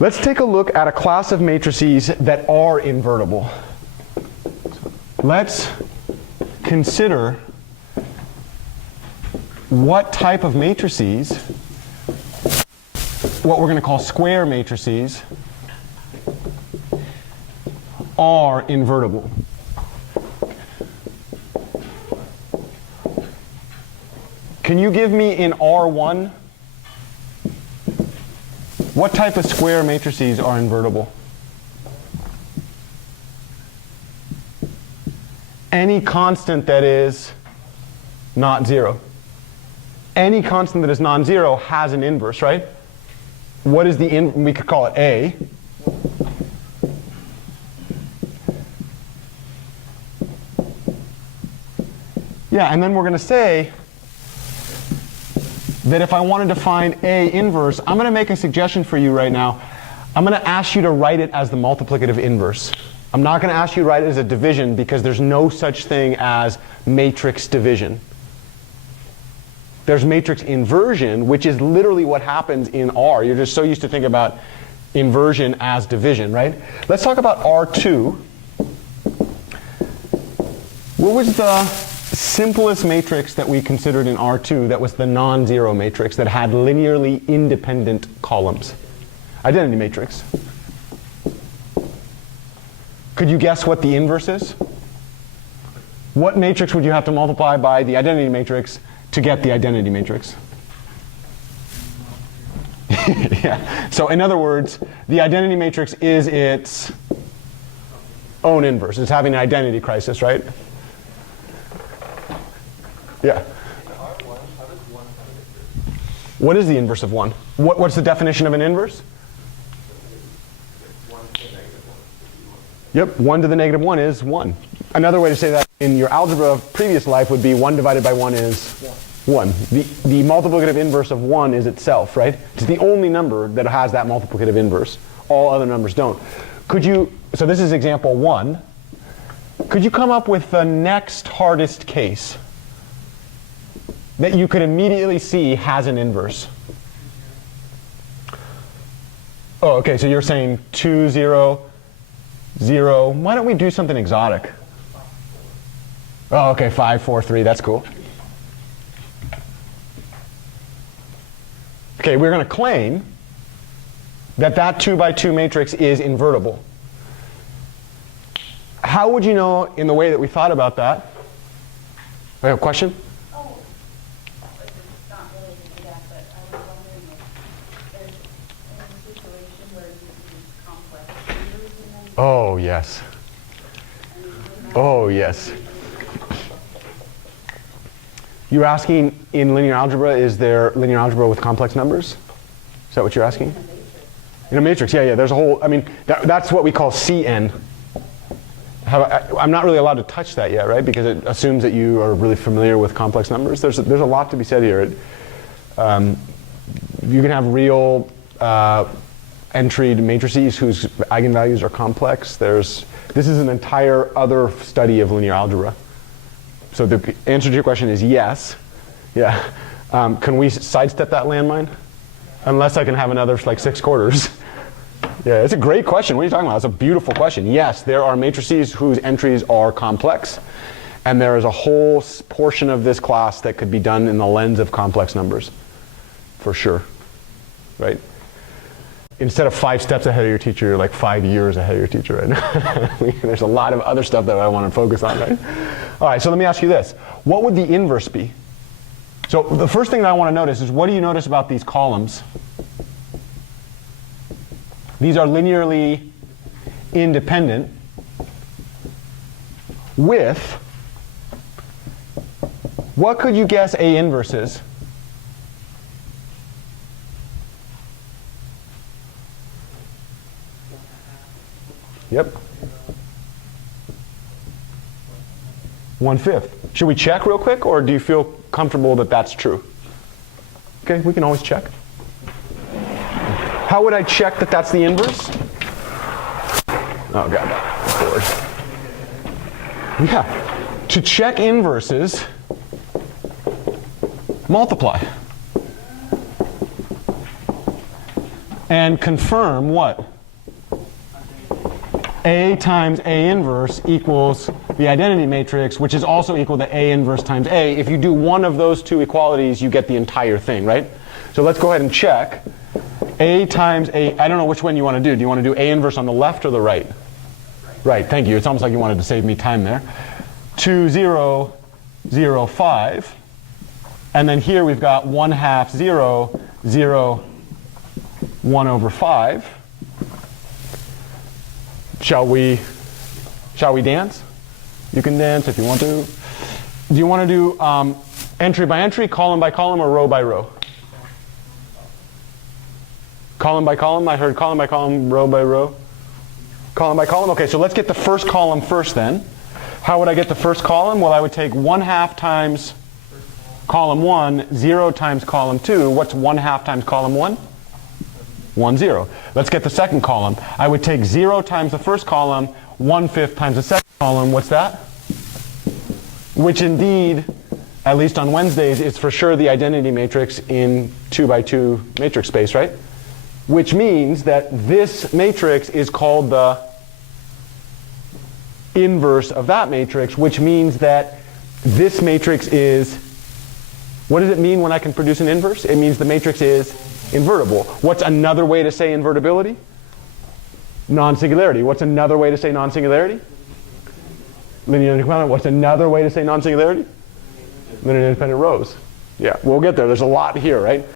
Let's take a look at a class of matrices that are invertible. Let's consider what type of matrices, what we're going to call square matrices, are invertible. Can you give me in R1 what type of square matrices are invertible? Any constant that is not zero. Any constant that is non-zero has an inverse, right? What is the we could call it A. Yeah, and then we're going to say that if I wanted to find A inverse, I'm going to make a suggestion for you right now. I'm going to ask you to write it as the multiplicative inverse. I'm not going to ask you to write it as a division because there's no such thing as matrix division. There's matrix inversion, which is literally what happens in R. You're just so used to thinking about inversion as division, right? Let's talk about R2. What was the simplest matrix that we considered in R2 that was the non-zero matrix that had linearly independent columns? Identity matrix. Could you guess what the inverse is? What matrix would you have to multiply by the identity matrix to get the identity matrix? Yeah. So in other words, the identity matrix is its own inverse. It's having an identity crisis, right? Yeah. What is the inverse of 1? What's the definition of an inverse? Yep, 1 to the negative 1 is 1. Another way to say that in your algebra of previous life would be 1 divided by 1 is 1. The multiplicative inverse of 1 is itself, right? It's the only number that has that multiplicative inverse. All other numbers don't. Could you, so this is example 1. Could you come up with the next hardest case that you could immediately see has an inverse? Oh, okay, so you're saying 2, 0, 0. Why don't we do something exotic? Oh, okay, 5, 4, 3. That's cool. Okay, we're going to claim that that 2 by 2 matrix is invertible. How would you know in the way that we thought about that? I have a question? Oh, it's not related to that, but I was wondering if there's any situation where you use complex numbers in them. Oh, yes. Oh, yes. You're asking in linear algebra, is there linear algebra with complex numbers? Is that what you're asking? In a matrix, yeah, there's a whole, I mean, that's what we call Cn. I'm not really allowed to touch that yet, right? Because it assumes that you are really familiar with complex numbers. There's a lot to be said here. You can have real entryed matrices whose eigenvalues are complex. This is an entire other study of linear algebra. So the answer to your question is yes. Yeah. Can we sidestep that landmine? Unless I can have another like 6 quarters. Yeah, it's a great question. What are you talking about? It's a beautiful question. Yes, there are matrices whose entries are complex. And there is a whole portion of this class that could be done in the lens of complex numbers. For sure. Right? Instead of 5 steps ahead of your teacher, you're like 5 years ahead of your teacher right now. There's a lot of other stuff that I want to focus on, right? All right, so let me ask you this. What would the inverse be? So the first thing that I want to notice is, what do you notice about these columns? These are linearly independent with, what could you guess A inverse is? Yep. 1/5. Should we check real quick, or do you feel comfortable that that's true? Okay, we can always check. How would I check that that's the inverse? Oh, God, bored. Yeah. To check inverses, multiply. and confirm what? A times A inverse equals the identity matrix, which is also equal to A inverse times A. If you do one of those two equalities, you get the entire thing, right? So let's go ahead and check. A times A, I don't know which one you want to do. Do you want to do A inverse on the left or the right? Right, thank you. It's almost like you wanted to save me time there. 2, 0, 0, 5. And then here we've got 1/2, 0, 0, 1 over 5. Shall we dance? You can dance if you want to. Do you want to do entry by entry, column by column, or row by row? Column by column? I heard column by column, row by row. Column by column? Okay, so let's get the first column first then. How would I get the first column? Well, I would take 1/2 times column 1, 0 times column 2. What's 1/2 times column 1? 1, 0. Let's get the second column. I would take 0 times the first column, 1/5 times the second column. What's that? Which indeed, at least on Wednesdays, is for sure the identity matrix in 2 by 2 matrix space, right? Which means that this matrix is called the inverse of that matrix, which means that this matrix is, what does it mean when I can produce an inverse? It means the matrix is invertible. What's another way to say invertibility? Non-singularity. What's another way to say non-singularity? Linear independent. What's another way to say non-singularity? Linear independent rows. Yeah, we'll get there. There's a lot here, right?